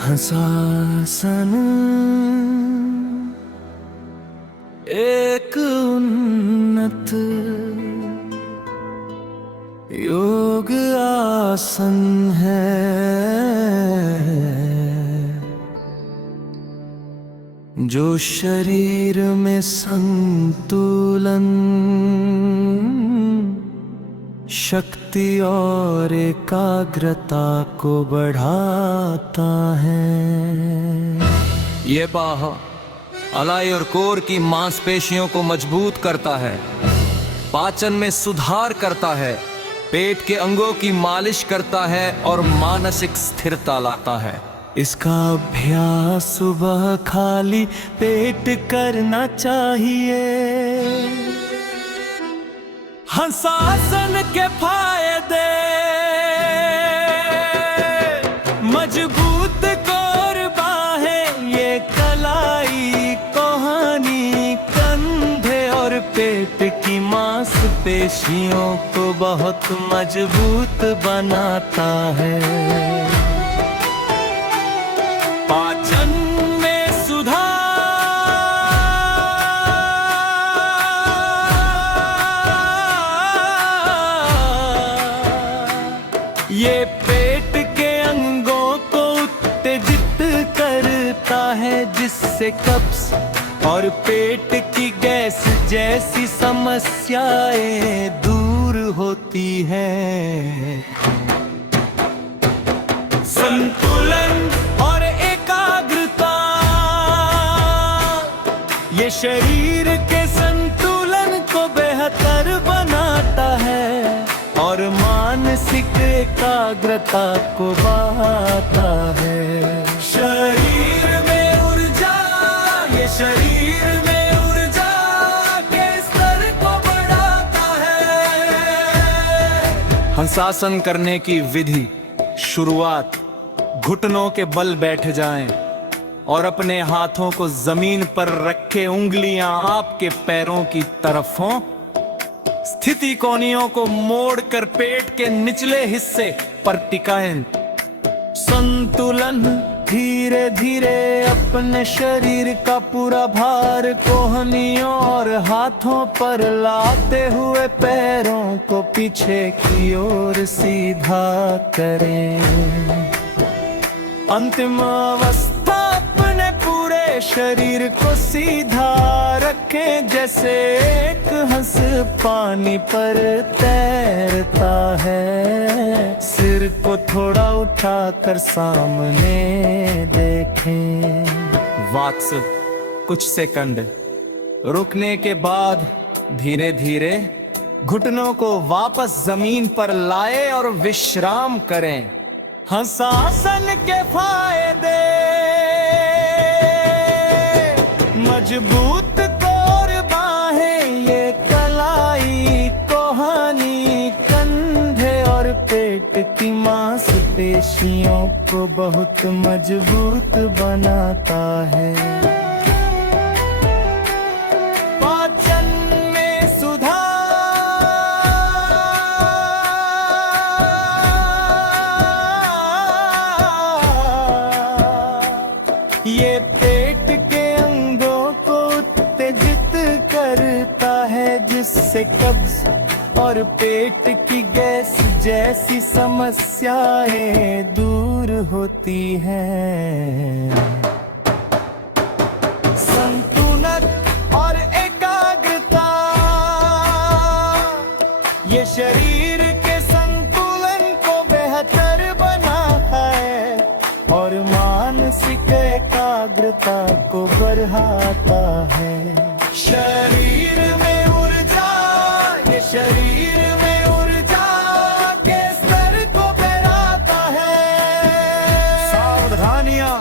हंसासन एक उन्नत योग आसन है, जो शरीर में संतुलन, शक्ति और एकाग्रता को बढ़ाता है। ये बाह अलाई और कोर की मांसपेशियों को मजबूत करता है, पाचन में सुधार करता है, पेट के अंगों की मालिश करता है और मानसिक स्थिरता लाता है। इसका अभ्यास सुबह खाली पेट करना चाहिए। हंसासन के फायदे, मजबूत कोर बाहें, ये कलाई, कोहनी, कंधे और पेट की मांसपेशियों को बहुत मजबूत बनाता है। पाचन में सुधार, ये पेट के अंगों को उत्तेजित करता है, जिससे कब्ज और पेट की गैस जैसी समस्याएं दूर होती हैं। संतुलन और एकाग्रता, ये शरीर के संतुलन को बेहतर बनाता है और मानसिक एकाग्रता को बढ़ाता है। शरीर में ऊर्जा, ये शरीर में ऊर्जा के स्तर को बढ़ाता है। हंसासन करने की विधि। शुरुआत, घुटनों के बल बैठ जाएं और अपने हाथों को जमीन पर रखे उंगलियां आपके पैरों की तरफ हों। स्थिति कोहनियों को मोड़कर पेट के निचले हिस्से पर टिकाएं। संतुलन, धीरे धीरे अपने शरीर का पूरा भार कोहनियों और हाथों पर लाते हुए पैरों को पीछे की ओर सीधा करें। अंतिम अवस्था, अपने पूरे शरीर को सीधा रखें, जैसे एक हंस पानी पर तैरता है। सिर को थोड़ा उठाकर सामने देखें। वाक्स कुछ सेकंड रुकने के बाद धीरे धीरे घुटनों को वापस जमीन पर लाए और विश्राम करें। हंसासन के फायदे, मजबूत कोर बाहें, ये कलाई, कोहनी, कंधे और पेट की मांसपेशियों को बहुत मजबूत बनाता है। पाचन में सुधार, ये पेट के अंगों को उत्तेजित करता है, जिससे कब्ज और पेट की गैस जैसी समस्याएं दूर होती हैं। संतुलन और एकाग्रता, ये शरीर के संतुलन को बेहतर बनाता है और मानसिक एकाग्रता को बढ़ाता है। शरीर में ऊर्जा, ये शरीर में ऊर्जा के स्तर को बढ़ाता है। सावधानियां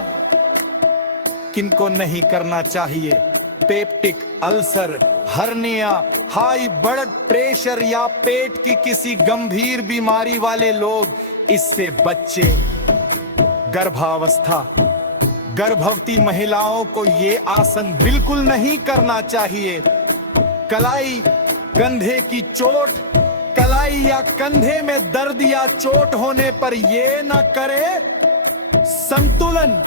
किनको नहीं करना चाहिए। Peptic ulcer, hernia, high blood pressure या पेट की किसी गंभीर बीमारी वाले लोग इससे बच्चे। गर्भावस्था, गर्भवती महिलाओं को ये आसन बिल्कुल नहीं करना चाहिए। कलाई, कंधे की चोट, कलाई या कंधे में दर्द या चोट होने पर ये न करे। संतुलन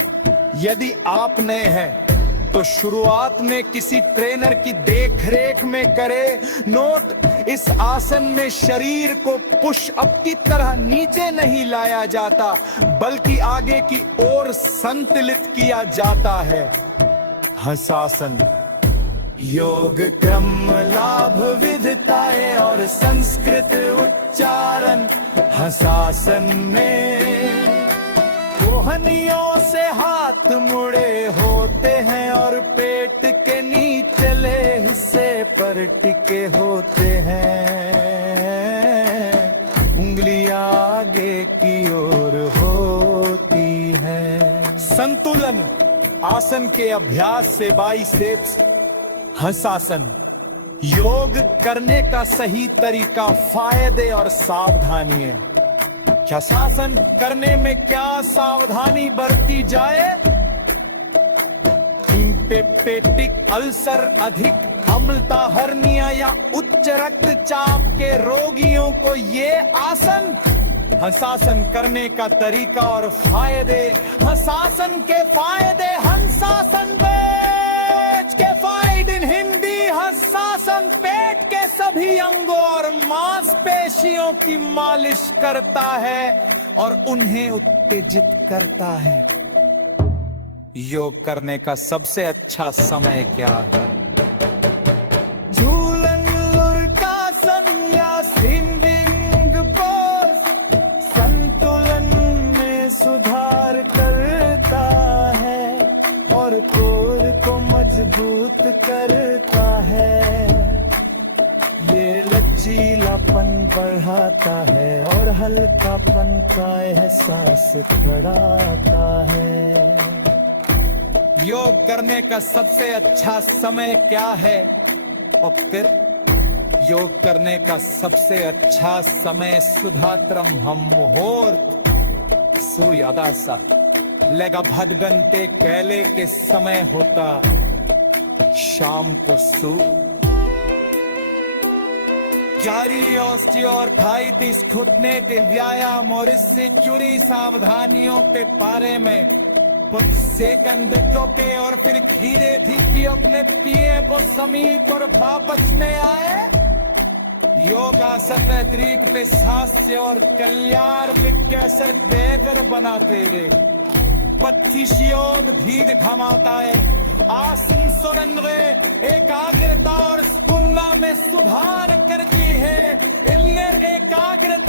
यदि आप नए हैं तो शुरुआत में किसी ट्रेनर की देखरेख में करे। नोट, इस आसन में शरीर को पुश अप की तरह नीचे नहीं लाया जाता बल्कि आगे की ओर संतुलित किया जाता है। हंसासन योग क्रम लाभ विविधताएं और संस्कृत उच्चारण। हंसासन में कोहनियों से हाथ मुड़े होते हैं और पेट के निचले हिस्से पर टिके होते हैं। उंगलियां आगे की ओर होती हैं। संतुलन आसन के अभ्यास से बाइसेप्स। हंसासन योग करने का सही तरीका, फायदे और सावधानियां। हंसासन करने में क्या सावधानी बरती जाए? पेटिक अल्सर, अधिक अम्लता, हर्निया या उच्च रक्तचाप के रोगियों को ये आसन। हंसासन करने का तरीका और फायदे। हंसासन के फायदे। हंसासन के फायदे इन हिंदी। हंसासन पेट के सभी अंगों और मांसपेशियों की मालिश करता है और उन्हें उत्तेजित करता है। योग करने का सबसे अच्छा समय क्या है? झूलन, लुरकासन या स्विमिंग पोज संतुलन में सुधार करता है और कोर को मजबूत करता है। ये लचीलापन बढ़ाता है और हल्कापन का एहसास कराता है। योग करने का सबसे अच्छा समय क्या है? और फिर योग करने का सबसे अच्छा समय सुधात्रम हम मुहूर्त सूर्योदय लेगा भदगंते कैले के समय होता शाम को सू जारी ऑस्टियोआर्थराइटिस, घुटने के व्यायाम और इससे जुड़ी सावधानियों के बारे में कुछ सेकंड रोके और फिर धीरे धीरे अपने पिए को समीप और वापस में आए। योगासन तरीक पे स्वास्थ्य और कल्याण विज्ञासन बेहतर बनाते हुए 25 योग भीड़ घमाता है। आसन सुरंगे एकाग्रता और स्फूर्णा में सुधार करती है। इनमें एकाग्रता